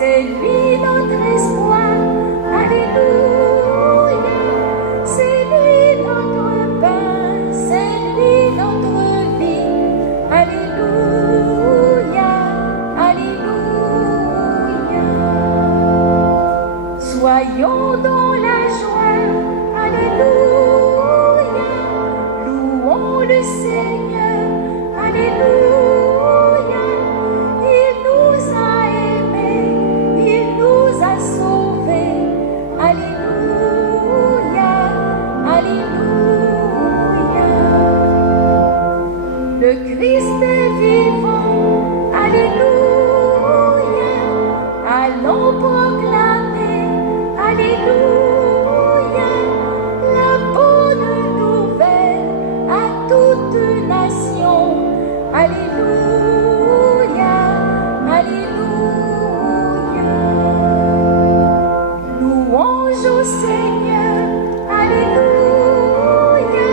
c'est lui notre espoir. Alléluia, c'est lui notre pain, c'est lui notre vie. Alléluia, alléluia. Soyons dans la joie. Alléluia, louons le Seigneur. Alléluia, il nous a aimés, il nous a sauvés. Alléluia, alléluia. Le Christ est vivant. Alléluia, allons proclamer. Alléluia, la bonne nouvelle à toute nation. Alléluia, alléluia. Louange au Seigneur. Alléluia,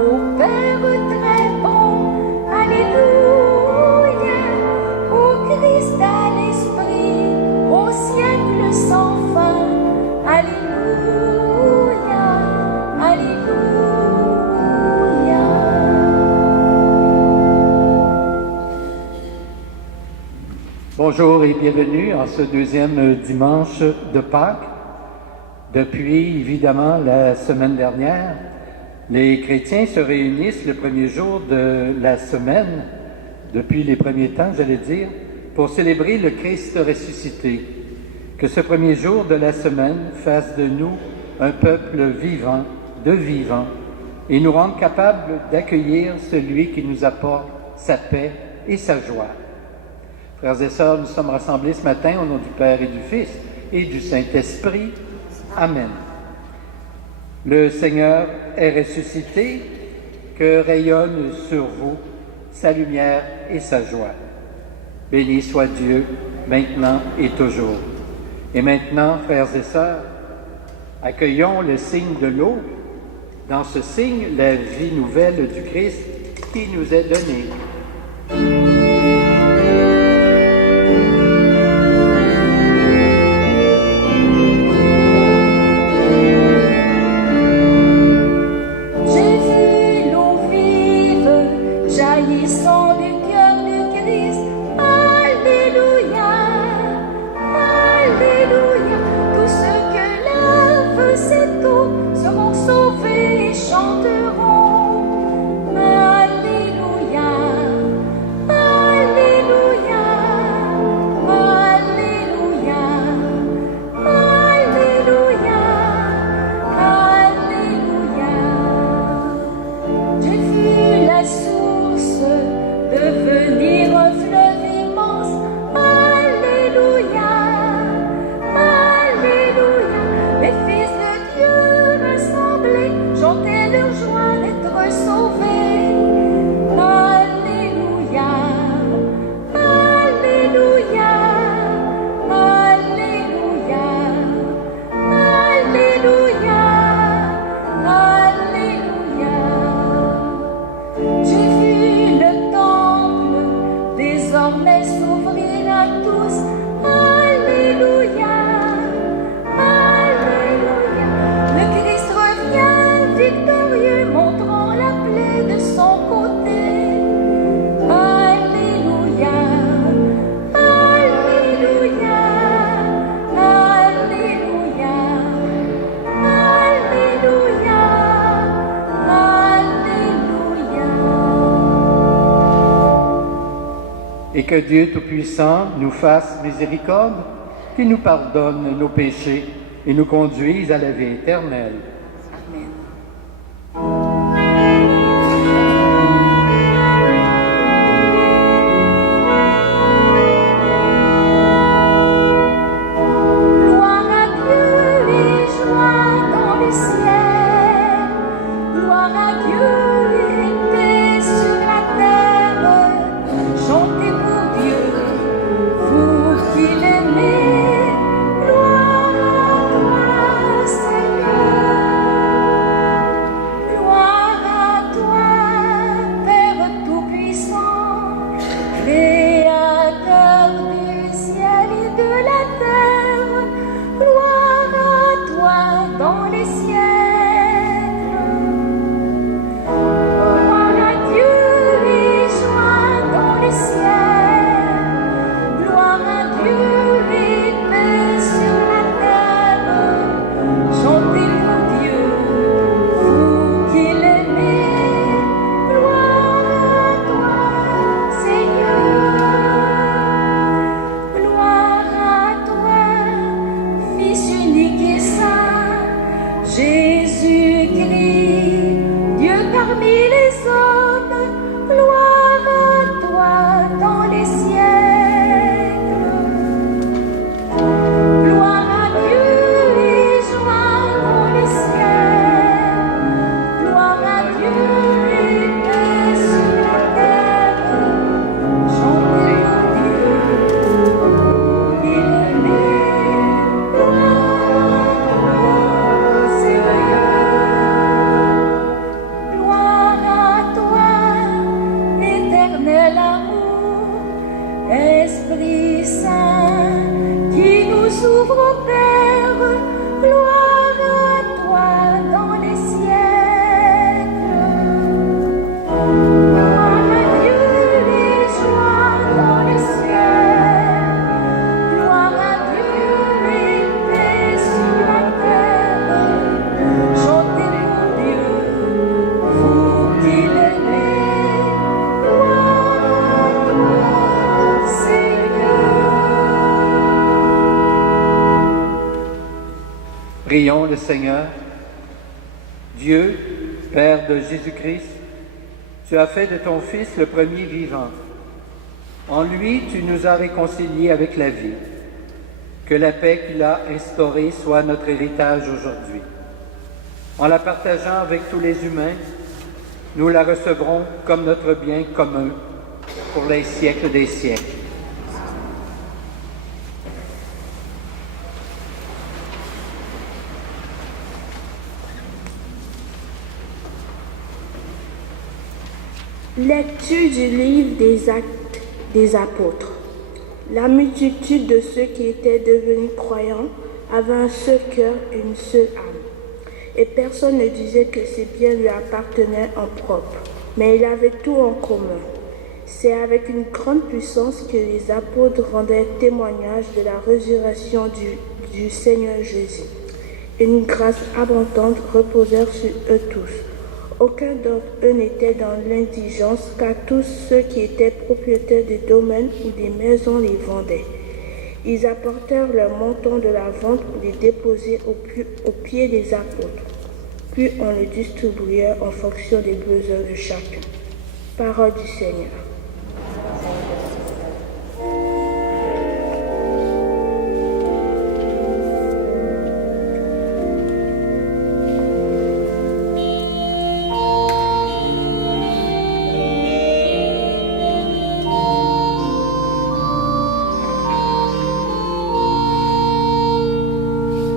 au Père très bon. Alléluia, au Christ à l'Esprit, au siècle sans fin. Alléluia, alléluia. Bonjour et bienvenue en ce deuxième dimanche de Pâques. Depuis évidemment la semaine dernière, les chrétiens se réunissent le premier jour de la semaine, depuis les premiers temps j'allais dire, pour célébrer le Christ ressuscité. Que ce premier jour de la semaine fasse de nous un peuple vivant, de vivants, et nous rende capables d'accueillir celui qui nous apporte sa paix et sa joie. Frères et sœurs, nous sommes rassemblés ce matin au nom du Père et du Fils et du Saint-Esprit. Amen. Le Seigneur est ressuscité, que rayonne sur vous sa lumière et sa joie. Béni soit Dieu, maintenant et toujours. Et maintenant, frères et sœurs, accueillons le signe de l'eau. Dans ce signe, la vie nouvelle du Christ qui nous est donnée. J'ai vu l'eau vive jaillissant du cœur du Christ. Alléluia, alléluia. Tous ceux que lave cette eau seront sauvés et chanteront. Alléluia, alléluia, alléluia, alléluia, alléluia. J'ai vu la source devenir un fleuve immense. Alléluia, alléluia. Les fils de Dieu rassemblés chantaient leur joie d'être sauvés. Alléluia, alléluia, alléluia, alléluia, alléluia. J'ai vu le temple désormais s'ouvrir à tous. Alléluia, alléluia. Le Christ revient victorieux, montrant la plaie de son côté. Alléluia, alléluia, alléluia, alléluia, alléluia. Et que Dieu Tout-Puissant nous fasse miséricorde, qu'il nous pardonne nos péchés et nous conduise à la vie éternelle. Amen. Gloire à Dieu et joie dans le ciel. Gloire à Dieu et paix sur la terre. Chantez pour Dieu, vous qui l'aimez. Gloire à toi, Seigneur. s'ouvre au Père, gloire à toi dans les siècles. Gloire à Dieu et joie dans les cieux. Gloire à Dieu et paix sur la terre. Chantez pour Dieu, vous qui l'aimez. Gloire à toi, Seigneur. Prions le Seigneur. Dieu, Père de Jésus-Christ, tu as fait de ton Fils le premier vivant. En lui, tu nous as réconciliés avec la vie. Que la paix qu'il a instaurée soit notre héritage aujourd'hui. En la partageant avec tous les humains, nous la recevrons comme notre bien commun pour les siècles des siècles. Lecture du livre des Actes des Apôtres. La multitude de ceux qui étaient devenus croyants avait un seul cœur et une seule âme. Et personne ne disait que ses biens lui appartenaient en propre, mais il avait tout en commun. C'est avec une grande puissance que les apôtres rendaient témoignage de la résurrection du Seigneur Jésus. Une grâce abondante reposait sur eux tous. Aucun d'entre eux n'était dans l'indigence, car tous ceux qui étaient propriétaires des domaines ou des maisons les vendaient. Ils apportèrent leur montant de la vente pour les déposer aux pieds des apôtres. Puis on le distribuait en fonction des besoins de chacun. Parole du Seigneur.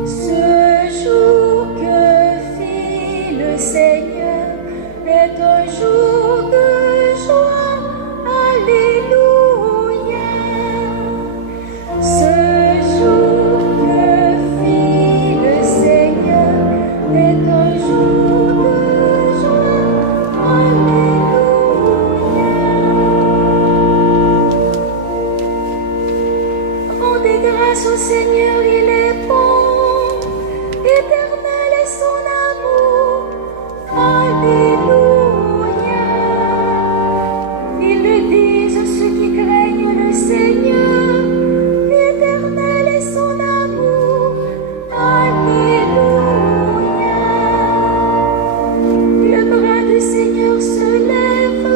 Ce jour que fit le Seigneur est un jour de joie. Alléluia. Ce jour que fit le Seigneur est un jour de joie. Alléluia. Rendez grâce au Seigneur, il est bon. Éternel est son amour. Alléluia. Ils le disent ceux qui craignent le Seigneur. Éternel est son amour. Alléluia. Le bras du Seigneur se lève.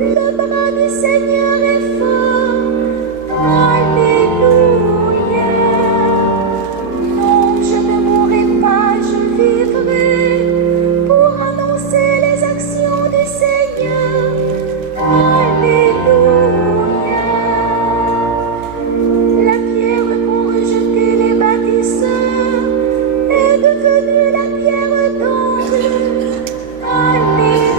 Le bras du Seigneur est fort. Alléluia. Non, je ne mourrai pas, je vivrai pour annoncer les actions du Seigneur. Alléluia. La pierre pour rejeter les bâtisseurs est devenue la pierre d'angle. Alléluia.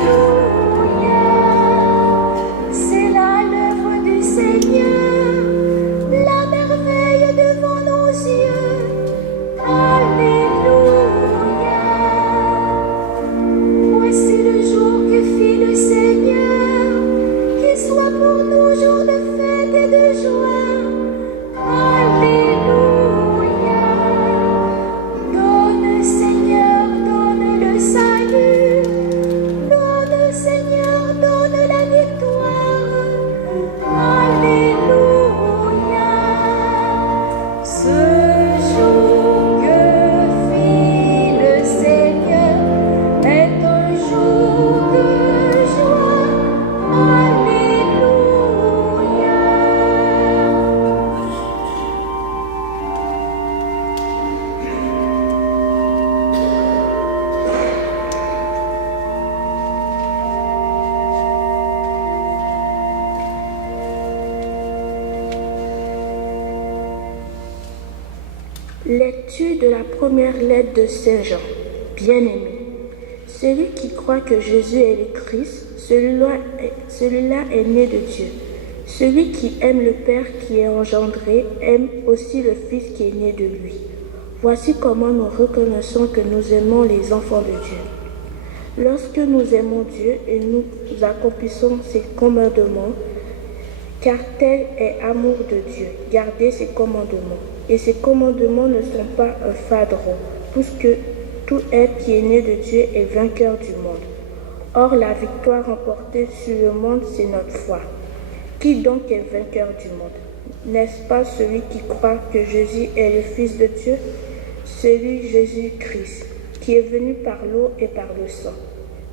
C'est là l'œuvre du Seigneur, la merveille devant nos yeux. Alléluia. Voici le jour que fit le Seigneur, qu'il soit pour nous jour de fête et de joie. Alléluia. Donne Seigneur, donne le salut. Donne Seigneur, donne la victoire. Alléluia. Ce jour que fit le Seigneur est un jour de joie. Alléluia. Lecture de la première lettre de Saint Jean. Bien-aimé, celui qui croit que Jésus est le Christ, celui-là est né de Dieu. Celui qui aime le Père qui est engendré aime aussi le Fils qui est né de lui. Voici comment nous reconnaissons que nous aimons les enfants de Dieu. Lorsque nous aimons Dieu et nous accomplissons ses commandements, car tel est l'amour de Dieu, garder ses commandements. Et ces commandements ne sont pas un fardeau, puisque tout être qui est né de Dieu est vainqueur du monde. Or, la victoire remportée sur le monde, c'est notre foi. Qui donc est vainqueur du monde? N'est-ce pas celui qui croit que Jésus est le Fils de Dieu? Celui Jésus-Christ, qui est venu par l'eau et par le sang.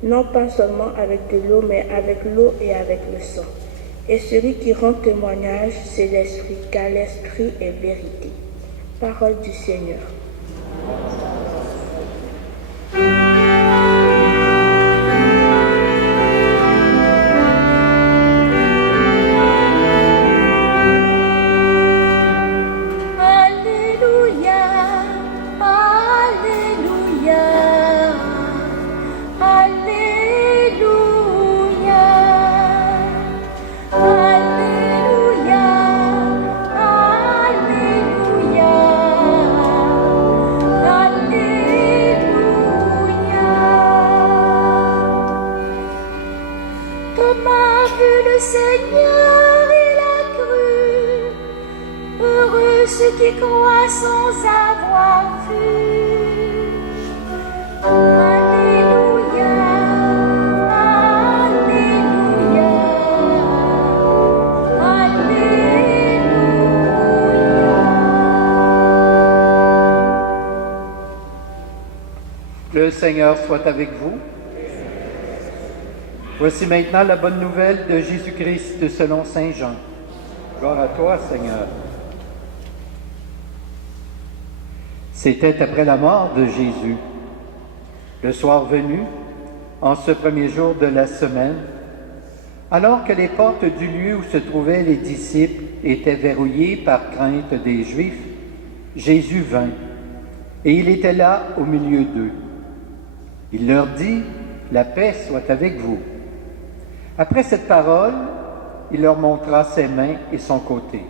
Non pas seulement avec de l'eau, mais avec l'eau et avec le sang. Et celui qui rend témoignage, c'est l'Esprit, car l'Esprit est vérité. Parole du Seigneur. Qui croient sans avoir vu. Alléluia, Alléluia, Alléluia. Le Seigneur soit avec vous. Voici maintenant la bonne nouvelle de Jésus-Christ selon Saint Jean. Gloire à toi, Seigneur. C'était après la mort de Jésus. Le soir venu, en ce premier jour de la semaine, alors que les portes du lieu où se trouvaient les disciples étaient verrouillées par crainte des Juifs, Jésus vint, et il était là au milieu d'eux. Il leur dit, « La paix soit avec vous. » Après cette parole, il leur montra ses mains et son côté.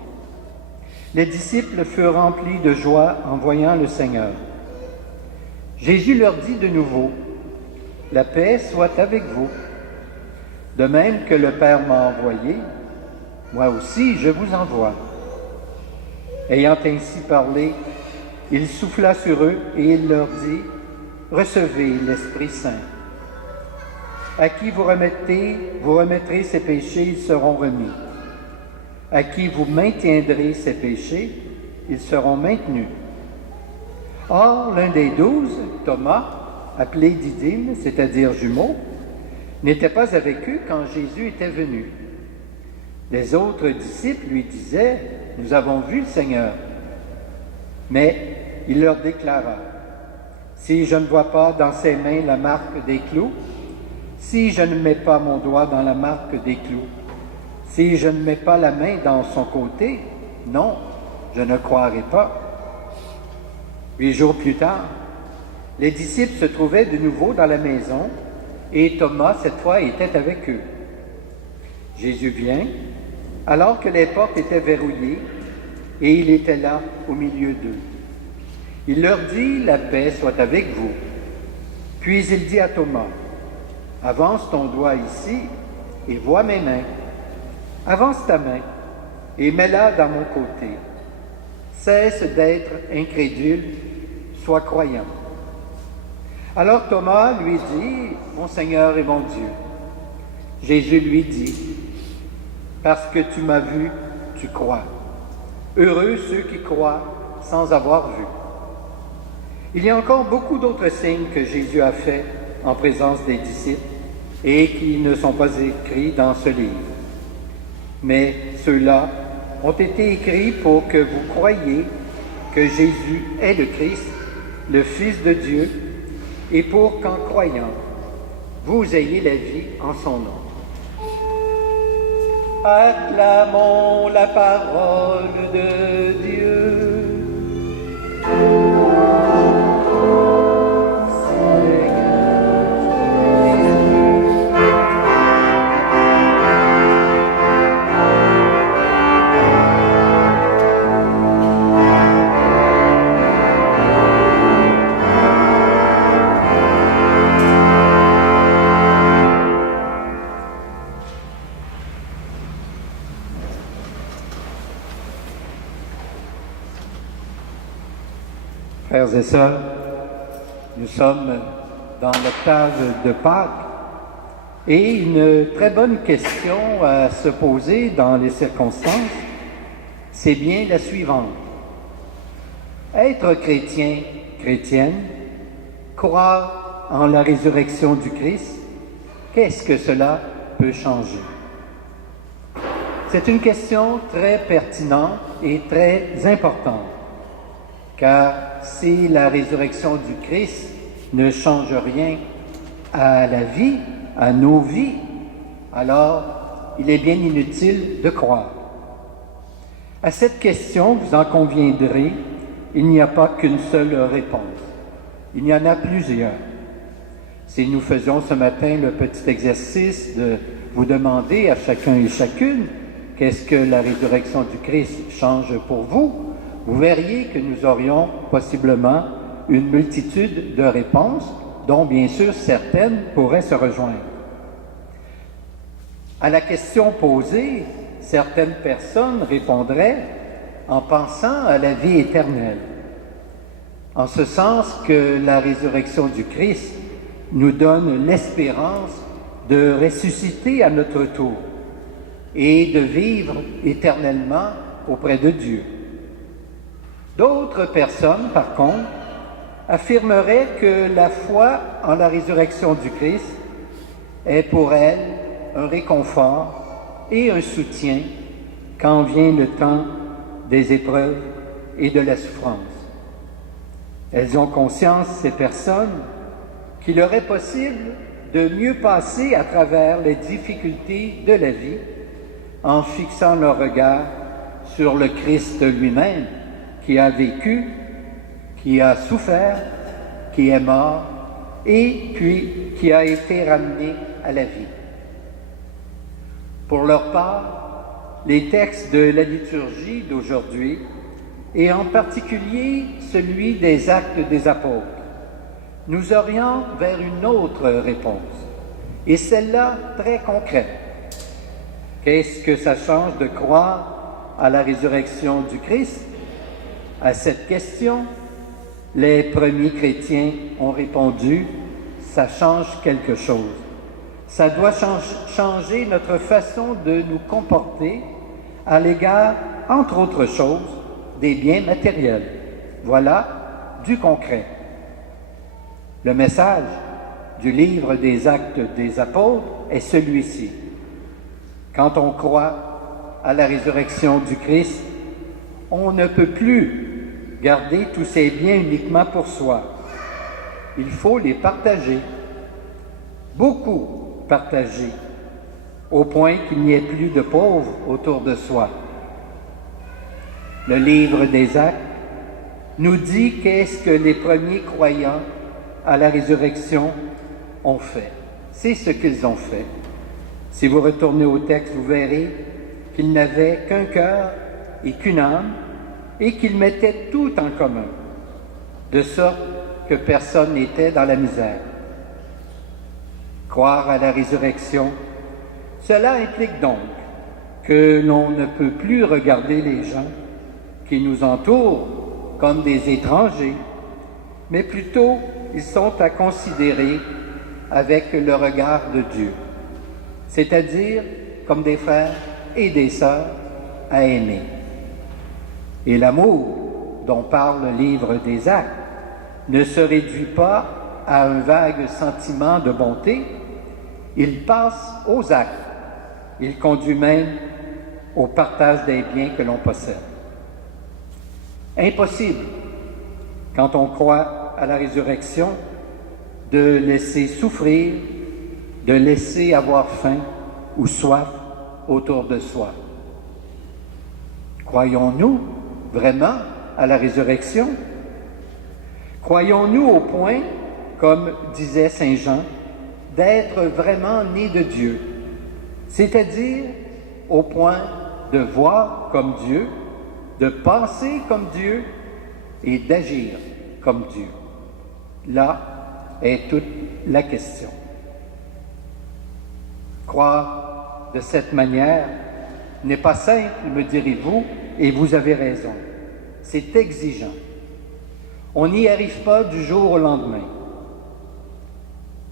Les disciples furent remplis de joie en voyant le Seigneur. Jésus leur dit de nouveau, « La paix soit avec vous. De même que le Père m'a envoyé, moi aussi je vous envoie. » Ayant ainsi parlé, il souffla sur eux et il leur dit, « Recevez l'Esprit Saint. À qui vous remettrez ses péchés, ils seront remis. À qui vous maintiendrez ses péchés, ils seront maintenus. » Or, l'un des 12, Thomas, appelé Didyme, c'est-à-dire jumeau, n'était pas avec eux quand Jésus était venu. Les autres disciples lui disaient, « Nous avons vu le Seigneur. » Mais il leur déclara, « Si je ne vois pas dans ses mains la marque des clous, si je ne mets pas mon doigt dans la marque des clous, si je ne mets pas la main dans son côté, non, je ne croirai pas. » 8 jours plus tard, les disciples se trouvaient de nouveau dans la maison et Thomas, cette fois, était avec eux. Jésus vient, alors que les portes étaient verrouillées, et il était là au milieu d'eux. Il leur dit, « La paix soit avec vous. » Puis il dit à Thomas, « Avance ton doigt ici et vois mes mains. Avance ta main et mets-la dans mon côté. Cesse d'être incrédule, sois croyant. » Alors Thomas lui dit, « Mon Seigneur et mon Dieu. » Jésus lui dit, « Parce que tu m'as vu, tu crois. Heureux ceux qui croient sans avoir vu. » Il y a encore beaucoup d'autres signes que Jésus a faits en présence des disciples et qui ne sont pas écrits dans ce livre. Mais ceux-là ont été écrits pour que vous croyiez que Jésus est le Christ, le Fils de Dieu, et pour qu'en croyant, vous ayez la vie en son nom. Acclamons la parole de Dieu. Frères et sœurs, nous sommes dans l'octave de Pâques et une très bonne question à se poser dans les circonstances, c'est bien la suivante. Être chrétien, chrétienne, croire en la résurrection du Christ, qu'est-ce que cela peut changer? C'est une question très pertinente et très importante, car si la résurrection du Christ ne change rien à la vie, à nos vies, alors il est bien inutile de croire. À cette question, vous en conviendrez, il n'y a pas qu'une seule réponse. Il y en a plusieurs. Si nous faisons ce matin le petit exercice de vous demander à chacun et chacune qu'est-ce que la résurrection du Christ change pour vous, vous verriez que nous aurions possiblement une multitude de réponses, dont bien sûr certaines pourraient se rejoindre. À la question posée, certaines personnes répondraient en pensant à la vie éternelle, en ce sens que la résurrection du Christ nous donne l'espérance de ressusciter à notre tour et de vivre éternellement auprès de Dieu. D'autres personnes, par contre, affirmeraient que la foi en la résurrection du Christ est pour elles un réconfort et un soutien quand vient le temps des épreuves et de la souffrance. Elles ont conscience, ces personnes, qu'il leur est possible de mieux passer à travers les difficultés de la vie en fixant leur regard sur le Christ lui-même, qui a vécu, qui a souffert, qui est mort et puis qui a été ramené à la vie. Pour leur part, les textes de la liturgie d'aujourd'hui, et en particulier celui des Actes des Apôtres, nous orientent vers une autre réponse, et celle-là très concrète. Qu'est-ce que ça change de croire à la résurrection du Christ? À cette question, les premiers chrétiens ont répondu, ça change quelque chose. Ça doit changer notre façon de nous comporter à l'égard, entre autres choses, des biens matériels. Voilà du concret. Le message du livre des Actes des Apôtres est celui-ci. Quand on croit à la résurrection du Christ, on ne peut plus garder tous ces biens uniquement pour soi. Il faut les partager, beaucoup partager, au point qu'il n'y ait plus de pauvres autour de soi. Le livre des Actes nous dit qu'est-ce que les premiers croyants à la résurrection ont fait. C'est ce qu'ils ont fait. Si vous retournez au texte, vous verrez qu'ils n'avaient qu'un cœur et qu'une âme et qu'ils mettaient tout en commun, de sorte que personne n'était dans la misère. Croire à la résurrection, cela implique donc que l'on ne peut plus regarder les gens qui nous entourent comme des étrangers, mais plutôt ils sont à considérer avec le regard de Dieu, c'est-à-dire comme des frères et des sœurs à aimer. Et l'amour dont parle le livre des Actes ne se réduit pas à un vague sentiment de bonté, il passe aux actes, il conduit même au partage des biens que l'on possède. Impossible, quand on croit à la résurrection, de laisser souffrir, de laisser avoir faim ou soif autour de soi. Croyons-nous vraiment à la résurrection? Croyons-nous au point, comme disait Saint Jean, d'être vraiment nés de Dieu, c'est-à-dire au point de voir comme Dieu, de penser comme Dieu et d'agir comme Dieu? Là est toute la question. Croire de cette manière n'est pas simple, me direz-vous, et vous avez raison. C'est exigeant. On n'y arrive pas du jour au lendemain.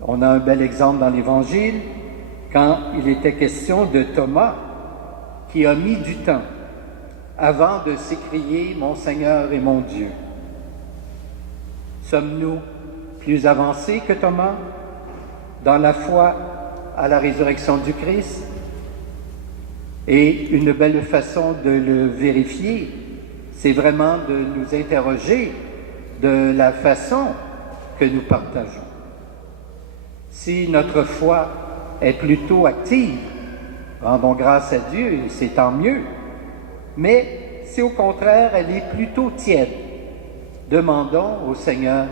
On a un bel exemple dans l'Évangile quand il était question de Thomas qui a mis du temps avant de s'écrier « Mon Seigneur et mon Dieu ». Sommes-nous plus avancés que Thomas dans la foi à la résurrection du Christ? Et une belle façon de le vérifier, c'est vraiment de nous interroger de la façon que nous partageons. Si notre foi est plutôt active, rendons grâce à Dieu et c'est tant mieux. Mais si au contraire elle est plutôt tiède, demandons au Seigneur,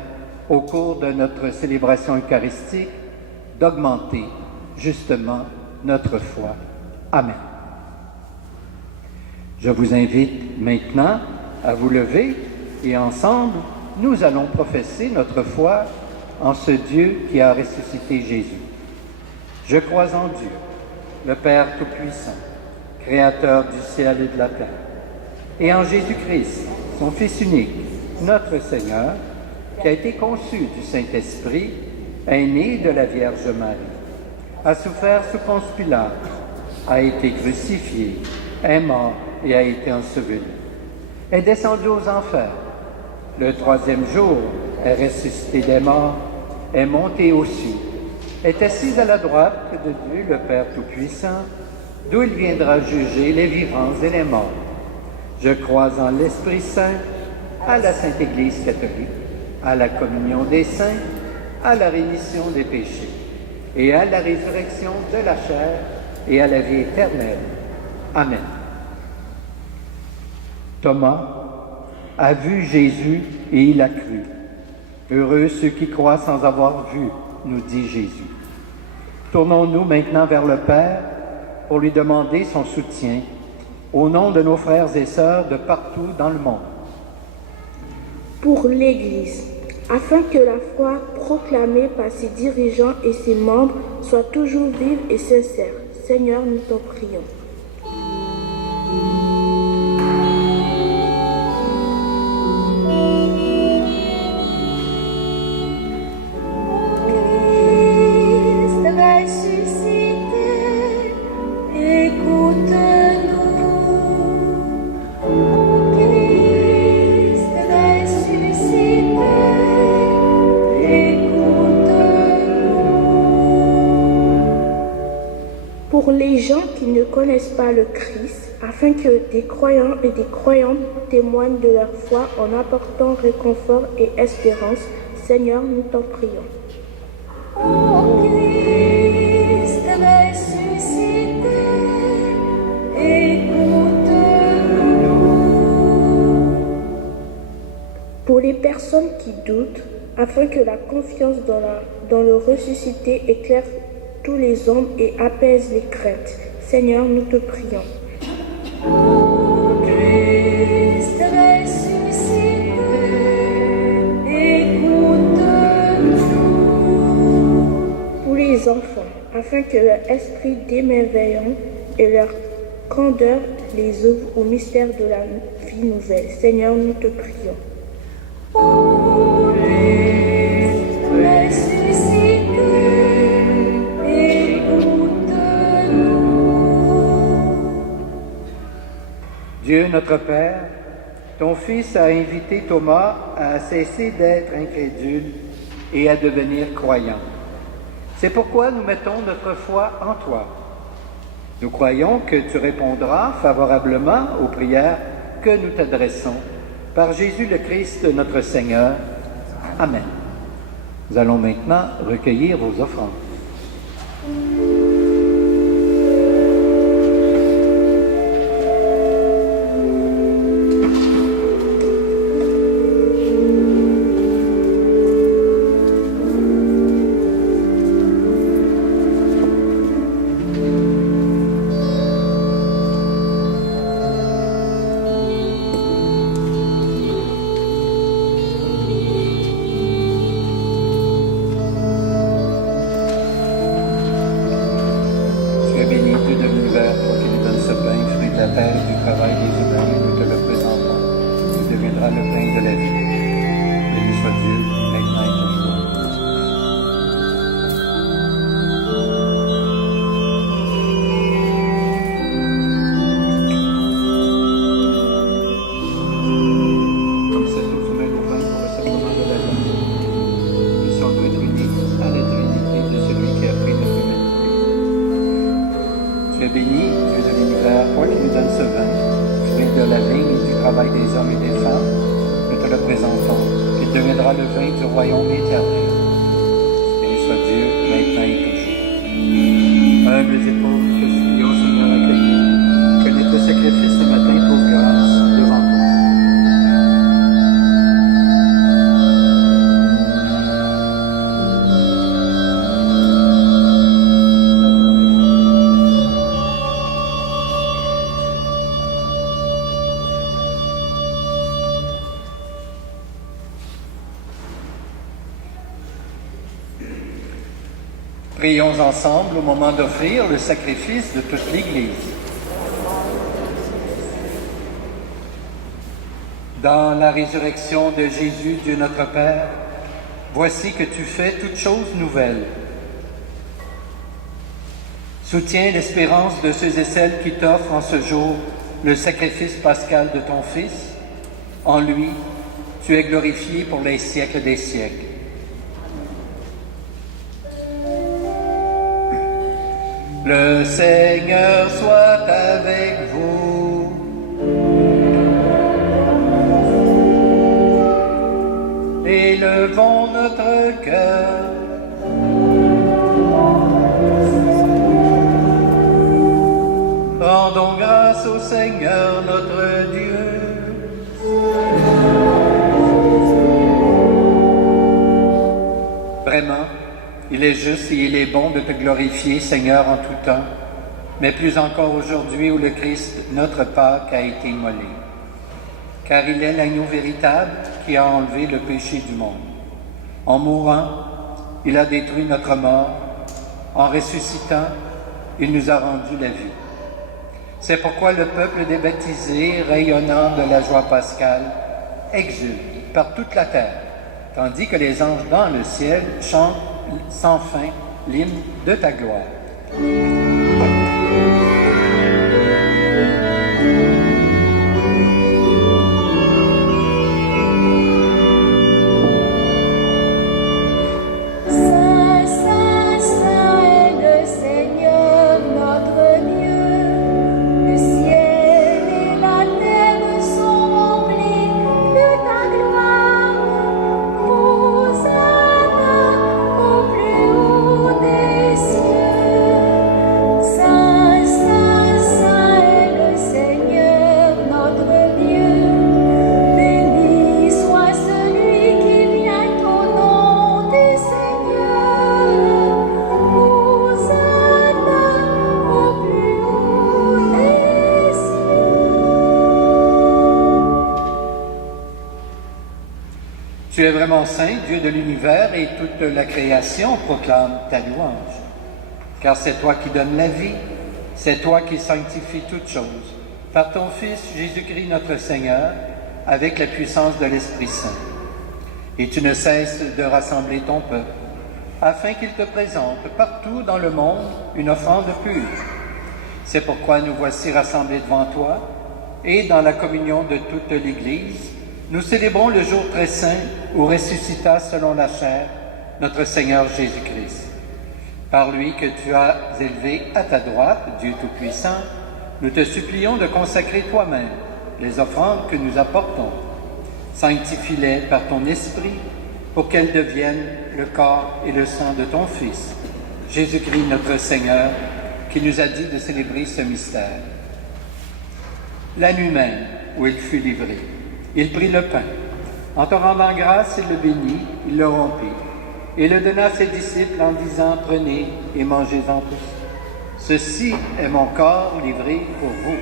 au cours de notre célébration eucharistique, d'augmenter justement notre foi. Amen. Je vous invite maintenant à vous lever et ensemble, nous allons professer notre foi en ce Dieu qui a ressuscité Jésus. Je crois en Dieu, le Père Tout-Puissant, Créateur du ciel et de la terre, et en Jésus-Christ, son Fils unique, notre Seigneur, qui a été conçu du Saint-Esprit, est né de la Vierge Marie, a souffert sous Ponce Pilate, a été crucifié, est mort et a été enseveli, est descendu aux enfers. Le troisième jour est ressuscité des morts, est monté aux cieux, est assis à la droite de Dieu, le Père Tout-Puissant, d'où il viendra juger les vivants et les morts. Je crois en l'Esprit Saint, à la Sainte Église catholique, à la communion des saints, à la rémission des péchés, et à la résurrection de la chair, et à la vie éternelle. Amen. Thomas a vu Jésus et il a cru. Heureux ceux qui croient sans avoir vu, nous dit Jésus. Tournons-nous maintenant vers le Père pour lui demander son soutien au nom de nos frères et sœurs de partout dans le monde. Pour l'Église, afin que la foi proclamée par ses dirigeants et ses membres soit toujours vive et sincère. Seigneur, nous t'en prions. Pour les gens qui ne connaissent pas le Christ, afin que des croyants et des croyantes témoignent de leur foi en apportant réconfort et espérance, Seigneur, nous t'en prions. Ô Christ ressuscité, écoute-nous. Pour les personnes qui doutent, afin que la confiance dans le ressuscité éclaire tous les hommes et apaise les craintes. Seigneur, nous te prions. Ô Christ ressuscité, écoute-nous. Pour les enfants, afin que leur esprit d'émerveillement et leur candeur les ouvre au mystère de la vie nouvelle. Seigneur, nous te prions. Ô Christ ressuscité, Dieu notre Père, ton Fils a invité Thomas à cesser d'être incrédule et à devenir croyant. C'est pourquoi nous mettons notre foi en toi. Nous croyons que tu répondras favorablement aux prières que nous t'adressons par Jésus le Christ notre Seigneur. Amen. Nous allons maintenant recueillir vos offrandes. sera le vin du royaume éternel. Béni soit Dieu, maintenant et toujours. Humbles et pauvres, que soyons, Seigneur, accueillis. Que notre sacrifice ce matin pour grâce devant toi. Prions ensemble au moment d'offrir le sacrifice de toute l'Église. Dans la résurrection de Jésus, Dieu notre Père, voici que tu fais toutes choses nouvelles. Soutiens l'espérance de ceux et celles qui t'offrent en ce jour le sacrifice pascal de ton Fils. En lui, tu es glorifié pour les siècles des siècles. Le Seigneur soit avec vous. Élevons notre cœur. Rendons grâce au Seigneur notre Dieu. Vraiment, il est juste et il est bon de te glorifier, Seigneur, en tout temps, mais plus encore aujourd'hui où le Christ, notre Pâque, a été immolé. Car il est l'agneau véritable qui a enlevé le péché du monde. En mourant, il a détruit notre mort. En ressuscitant, il nous a rendu la vie. C'est pourquoi le peuple des baptisés, rayonnant de la joie pascale, exulte par toute la terre, tandis que les anges dans le ciel chantent sans fin l'hymne de ta gloire. Tu es vraiment saint, Dieu de l'univers, et toute la création proclame ta louange. Car c'est toi qui donnes la vie, c'est toi qui sanctifies toutes choses, par ton Fils Jésus-Christ notre Seigneur, avec la puissance de l'Esprit Saint. Et tu ne cesses de rassembler ton peuple, afin qu'il te présente partout dans le monde une offrande pure. C'est pourquoi nous voici rassemblés devant toi, et dans la communion de toute l'Église, nous célébrons le jour très saint où ressuscita selon la chair notre Seigneur Jésus-Christ. Par lui que tu as élevé à ta droite, Dieu Tout-Puissant, nous te supplions de consacrer toi-même les offrandes que nous apportons. Sanctifie-les par ton Esprit pour qu'elles deviennent le corps et le sang de ton Fils, Jésus-Christ notre Seigneur, qui nous a dit de célébrer ce mystère. La nuit même où il fut livré, il prit le pain. En te rendant grâce, il le bénit, il le rompit, et le donna à ses disciples en disant, « Prenez et mangez-en tous. Ceci est mon corps livré pour vous. »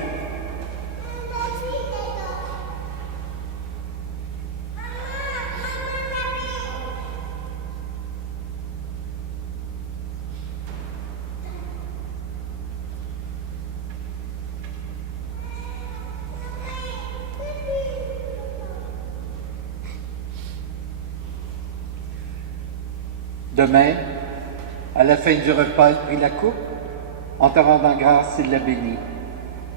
De même, à la fin du repas, il prit la coupe. En te rendant grâce, il la bénit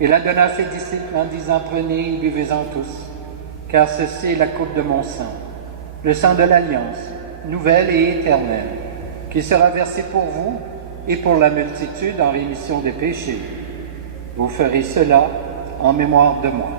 et la donna à ses disciples en disant, « Prenez et buvez-en tous, car ceci est la coupe de mon sang, le sang de l'Alliance, nouvelle et éternelle, qui sera versé pour vous et pour la multitude en rémission des péchés. Vous ferez cela en mémoire de moi. »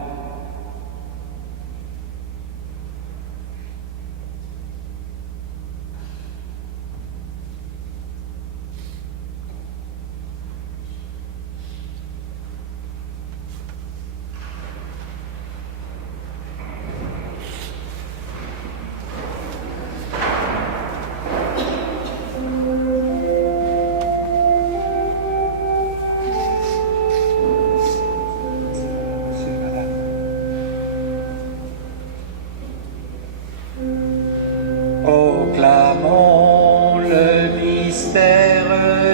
Proclamons le mystère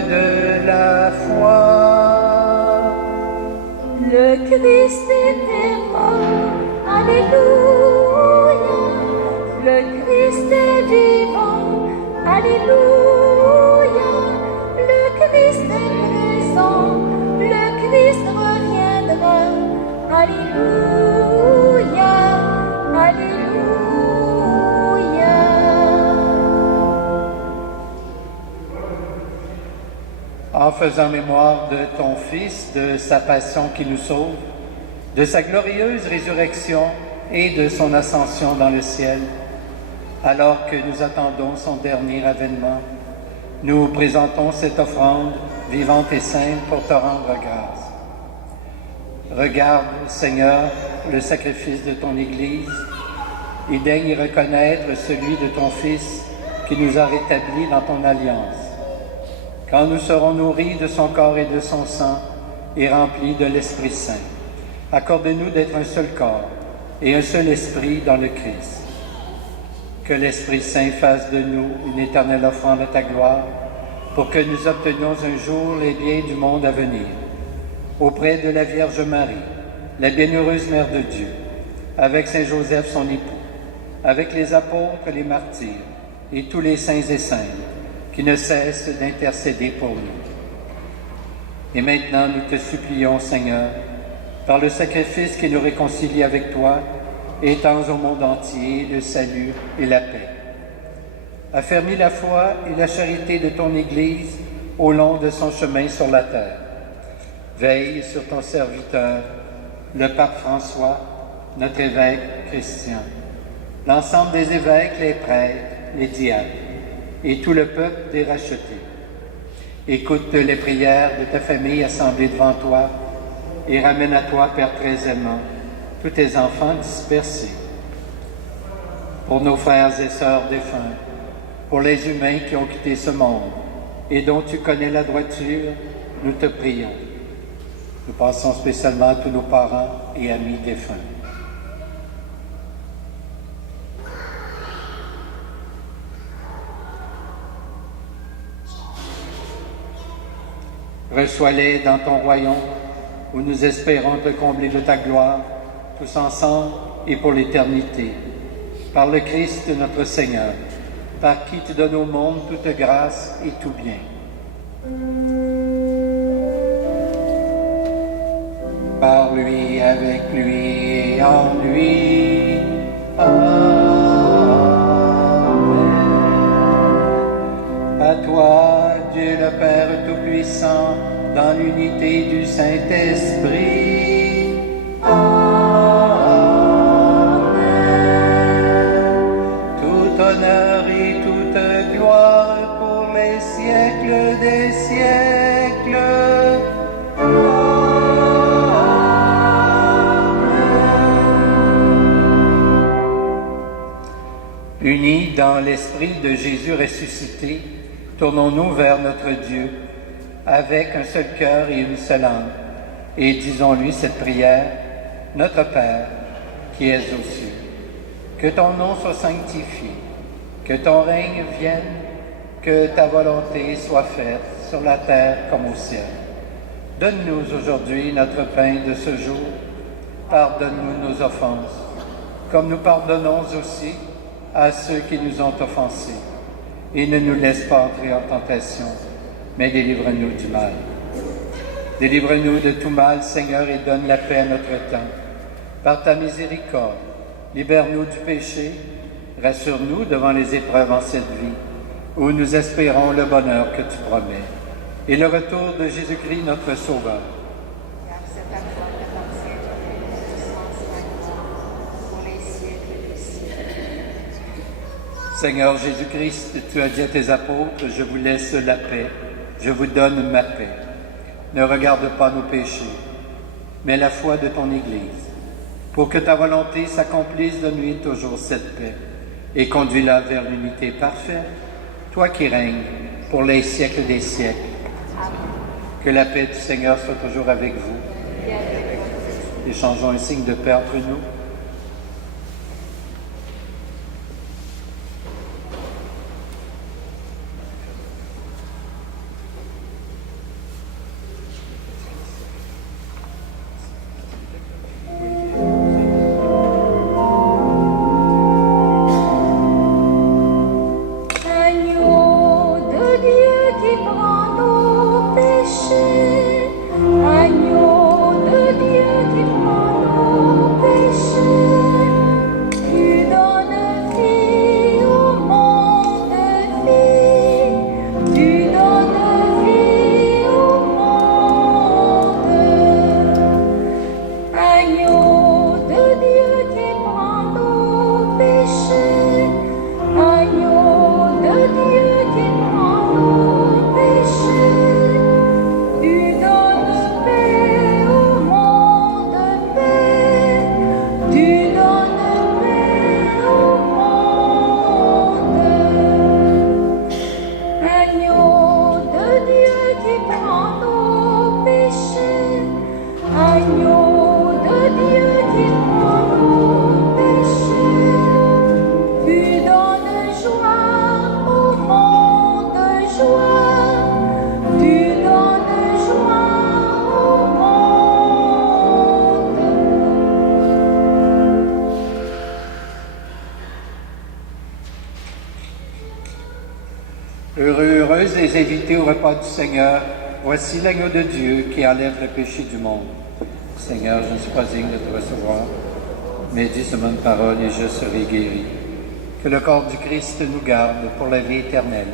de la foi. Le Christ est mort, Alléluia. Le Christ est vivant, Alléluia. Le Christ est présent, le Christ reviendra, Alléluia, Alléluia. En faisant mémoire de ton Fils, de sa passion qui nous sauve, de sa glorieuse résurrection et de son ascension dans le ciel, alors que nous attendons son dernier avènement, nous présentons cette offrande vivante et sainte pour te rendre grâce. Regarde, Seigneur, le sacrifice de ton Église et daigne y reconnaître celui de ton Fils qui nous a rétablis dans ton alliance. Quand nous serons nourris de son corps et de son sang et remplis de l'Esprit Saint, accorde-nous d'être un seul corps et un seul esprit dans le Christ. Que l'Esprit Saint fasse de nous une éternelle offrande à ta gloire, pour que nous obtenions un jour les biens du monde à venir. Auprès de la Vierge Marie, la bienheureuse Mère de Dieu, avec Saint Joseph son époux, avec les apôtres, les martyrs et tous les saints et saintes qui ne cessent d'intercéder pour nous. Et maintenant, nous te supplions, Seigneur, par le sacrifice qui nous réconcilie avec toi, étends au monde entier le salut et la paix. Affermis la foi et la charité de ton Église au long de son chemin sur la terre. Veille sur ton serviteur, le pape François, notre évêque Christian, l'ensemble des évêques, les prêtres, les diacres et tout le peuple des rachetés. Écoute les prières de ta famille assemblée devant toi et ramène à toi, Père très aimant, tous tes enfants dispersés. Pour nos frères et sœurs défunts, pour les humains qui ont quitté ce monde et dont tu connais la droiture, nous te prions. Nous pensons spécialement à tous nos parents et amis défunts. Reçois-les dans ton royaume, où nous espérons te combler de ta gloire, tous ensemble et pour l'éternité. Par le Christ notre Seigneur, par qui tu donnes au monde toute grâce et tout bien. Par lui, avec lui et en lui. Amen. À toi, Dieu le Père Tout-Puissant, dans l'unité du Saint-Esprit. Amen. Tout honneur et toute gloire pour les siècles des siècles. Unis dans l'esprit de Jésus ressuscité, tournons-nous vers notre Dieu avec un seul cœur et une seule âme, et disons-lui cette prière: Notre Père, qui es aux cieux, que ton nom soit sanctifié, que ton règne vienne, que ta volonté soit faite sur la terre comme au ciel. Donne-nous aujourd'hui notre pain de ce jour. Pardonne-nous nos offenses, comme nous pardonnons aussi à ceux qui nous ont offensés. Et ne nous laisse pas entrer en tentation, mais délivre-nous du mal. Délivre-nous de tout mal, Seigneur, et donne la paix à notre temps. Par ta miséricorde, libère-nous du péché, rassure-nous devant les épreuves en cette vie, où nous espérons le bonheur que tu promets, et le retour de Jésus-Christ, notre Sauveur. Car c'est à toi qu'appartient toute l'existence et la gloire pour les siècles des siècles. Seigneur Jésus-Christ, tu as dit à tes apôtres: je vous laisse la paix, je vous donne ma paix. Ne regarde pas nos péchés, mais la foi de ton Église, pour que ta volonté s'accomplisse. Donne-lui toujours cette paix et conduis-la vers l'unité parfaite, toi qui règnes pour les siècles des siècles. Amen. Que la paix du Seigneur soit toujours avec vous. Échangeons un signe de paix entre nous. Heureux, heureuses les invités au repas du Seigneur. Voici l'agneau de Dieu qui enlève le péché du monde. Seigneur, je ne suis pas digne de te recevoir, mais dis seulement une parole et je serai guéri. Que le corps du Christ nous garde pour la vie éternelle.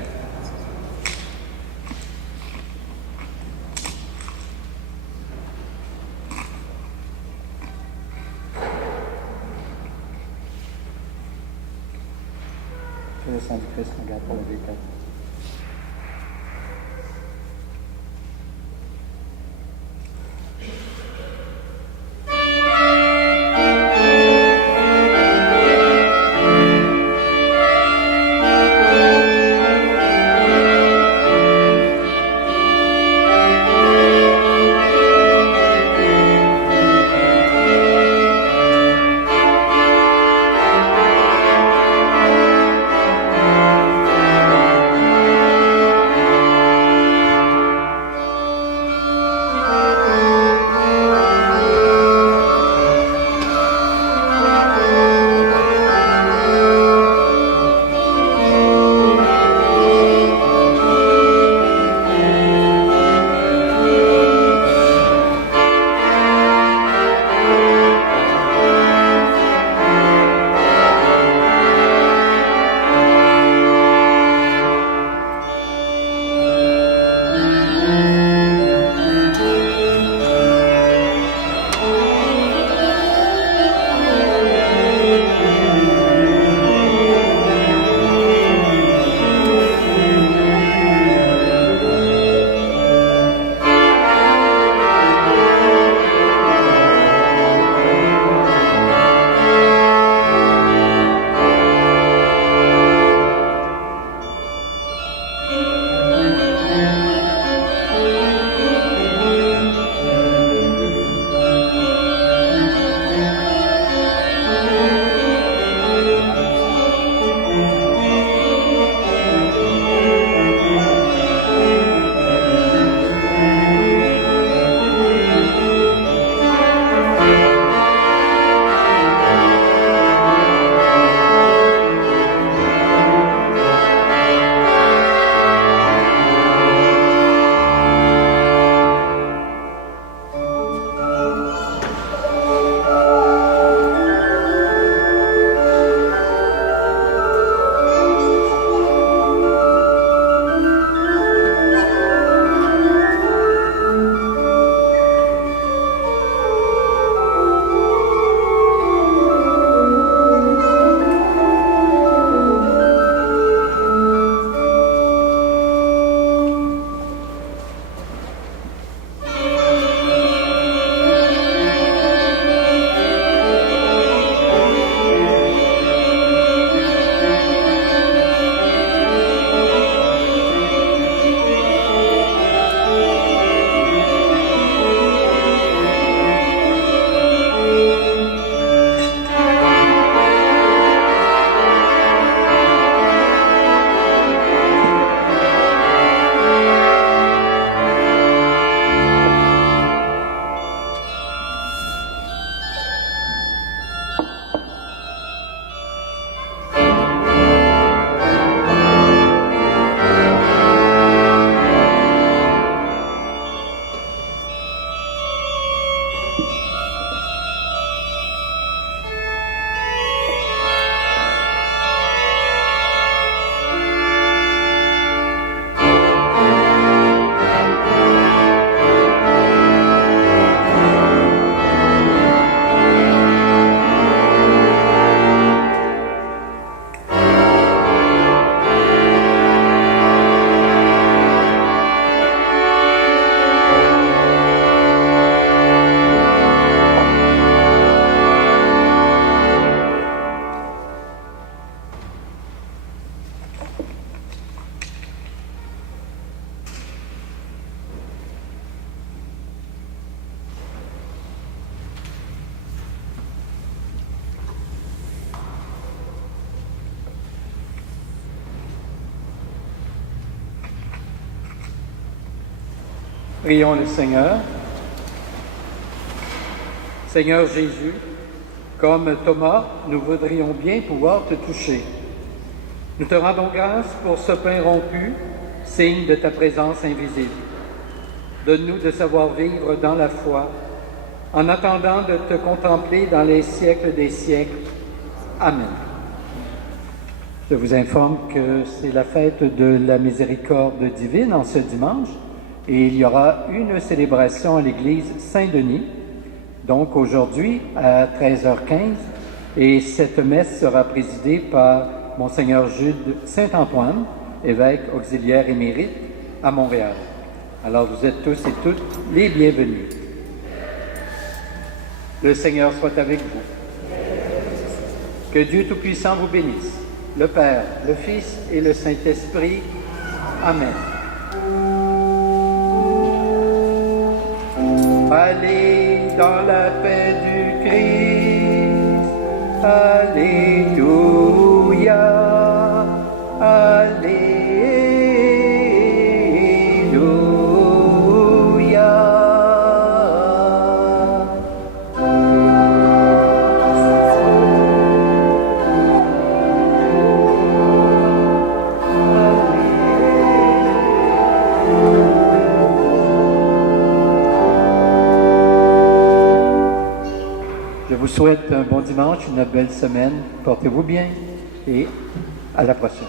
Que le sang du Christ nous garde pour la vie éternelle. Prions le Seigneur. Seigneur Jésus, comme Thomas, nous voudrions bien pouvoir te toucher. Nous te rendons grâce pour ce pain rompu, signe de ta présence invisible. Donne-nous de savoir vivre dans la foi, en attendant de te contempler dans les siècles des siècles. Amen. Je vous informe que c'est la fête de la miséricorde divine en ce dimanche et il y aura une célébration à l'église Saint-Denis, donc aujourd'hui à 13h15, et cette messe sera présidée par Monseigneur Jude Saint-Antoine, évêque auxiliaire émérite à Montréal. Alors vous êtes tous et toutes les bienvenus. Le Seigneur soit avec vous. Que Dieu Tout-Puissant vous bénisse, le Père, le Fils et le Saint-Esprit. Amen. Allez dans la paix du Christ. Alléluia. Alléluia. Je vous souhaite un bon dimanche, une belle semaine. Portez-vous bien et à la prochaine.